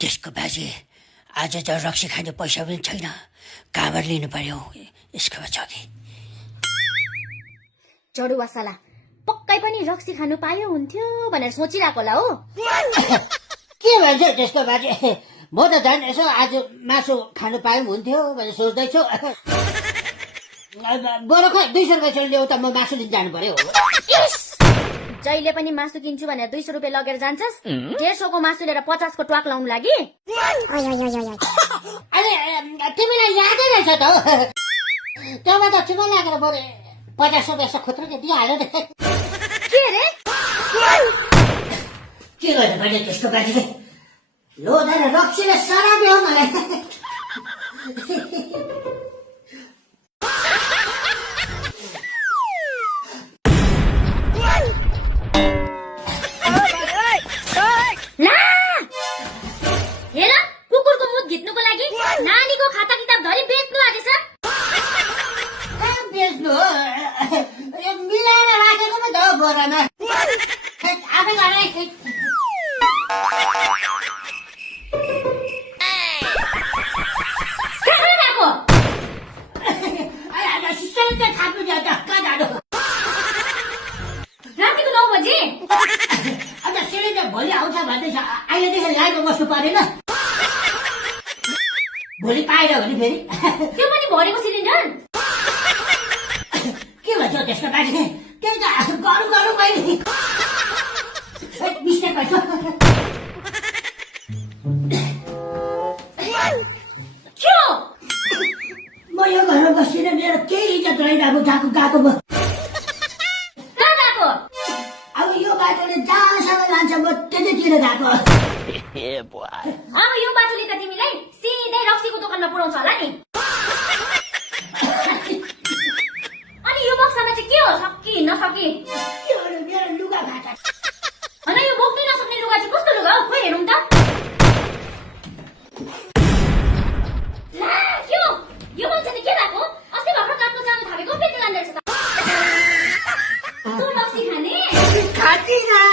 त्यसको बाजे आज त रक्सी खाने पैसा पनि छैन, कहाँबाट लिनु पर्यो यसको बच्चाकी। चढुवा साला पक्कै पनि रक्सी खानु पायो हुन्थ्यो भनेर सोचिरहेको होला हो। के भन्छ त्यसको बाजे, म त झन् यसो आज मासु खानु पाए हुन्थ्यो भनेर सोच्दैछु। बरु खै 200 रुपियाँ ल्याउ त, म मासु लिन जानु पर्यो। जहिले पनि मासु किन्छु भनेर 200 रुपियाँ लगेर जान्छस्, 150 को मासु लिएर 50 को ट्वाक लाउनु लागि। अरे तिमीलाई यादै रहेछ त हौ, त्यहाँ त चुमा लागेर बरु 50 रुपियाँ खुत्रो दिइहाल्यो नि। के रे के गर्नु पर्यो त्यसको बाजे, लोधर रक्सीले सराब्यो मलाई। हेर कुकुरको मुख घिच्नुको लागि नानीको खाता किताब धरी बेच्नु आएछ। बेच्नु हो, यो मिलाएर राखेको पो त हो बोरामा। आफै घरै रातिको 9 बजे अन्त सिलिन्डर भोलि आउँछ भन्दैछ, अहिलेदेखि लाइनमा बस्नु परेन। भोलि पाएन भने फेरि त्यो पनि भरेको सिलिन्डर। के भन्छ त्यसको बाजे, त्यही त गरौँ मैले मिस्टेक भएछ। म यो घरमा बस्दिनँ, मेरो केही इज्जत रहेन। अब गएको म कहाँ गएको? अब यो बाटोले जहाँसम्म लान्छ म त्यतैतिर गएको। अब यो बाटोले त तिमीलाई सिधै रक्सीको दोकानमा पुर्याउँछ होला नि। अनि यो बक्सामा चाहिँ के हो, सकी नसकी? के हो मेरो लुगा फाटा। अनि यो बोक्नै नसक्ने लुगा चाहिँ कस्तो लुगा हो, खोइ हेरौँ त। ला यो मान्छेले के भएको? अस्ति भर्खर काट्नु जानु थालेको पेट लाँदैछ त। तँ रक्सी खाने? खाँदिन।